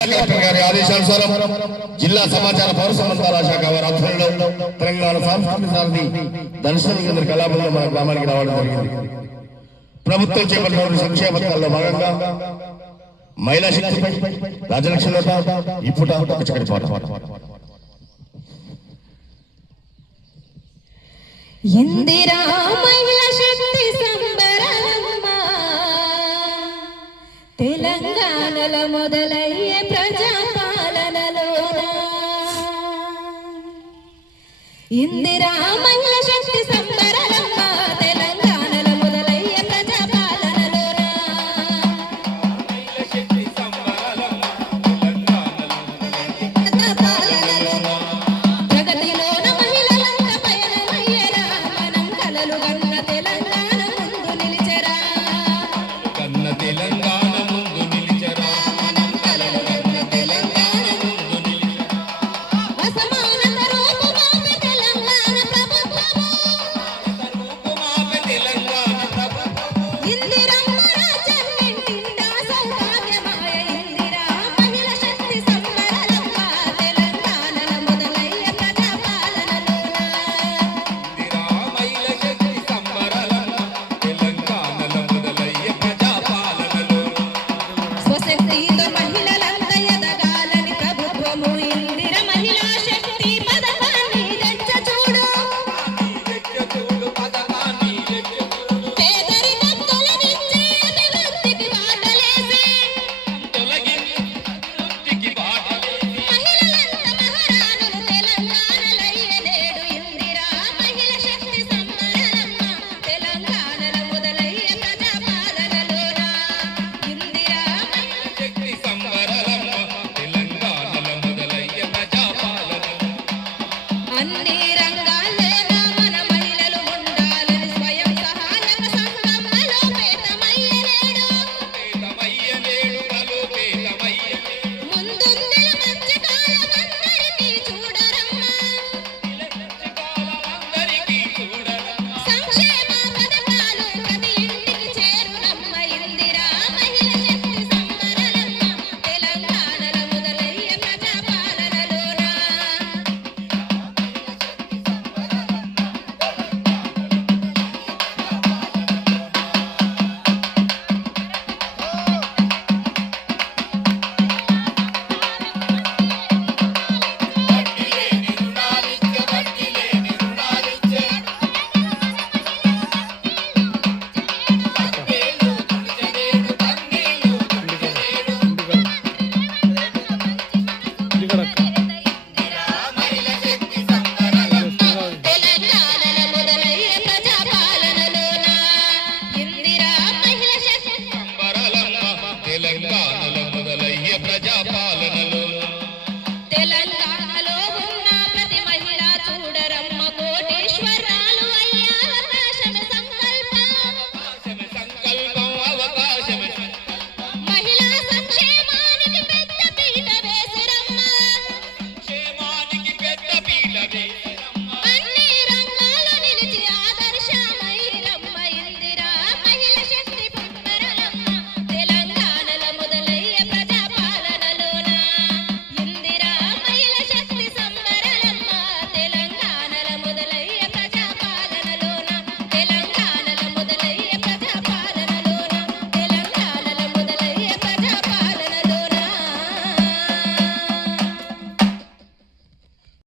Collector గారి ఆదేశానుసారం జిల్లా సమాచార పౌర సంబంధాల శాఖ వారి ఆధ్వర్యంలో తెలంగాణ సాంస్కృతిక సారథి దర్శనం కేంద్ర కళాబృందం మన గ్రామానికి రావడం జరిగింది. ప్రభుత్వం చేపట్టిన సంక్షేమ పథకాల్లో భాగంగా మహిళా శక్తిపై రాజలక్ష్మి ఇప్పుడు ఒక చక్కటి పాట. ఇందిరా శక్తి తెలంగాణలో మొదలయ్యే ప్రజాపాలనలో ఇందిరా మహిళ நீ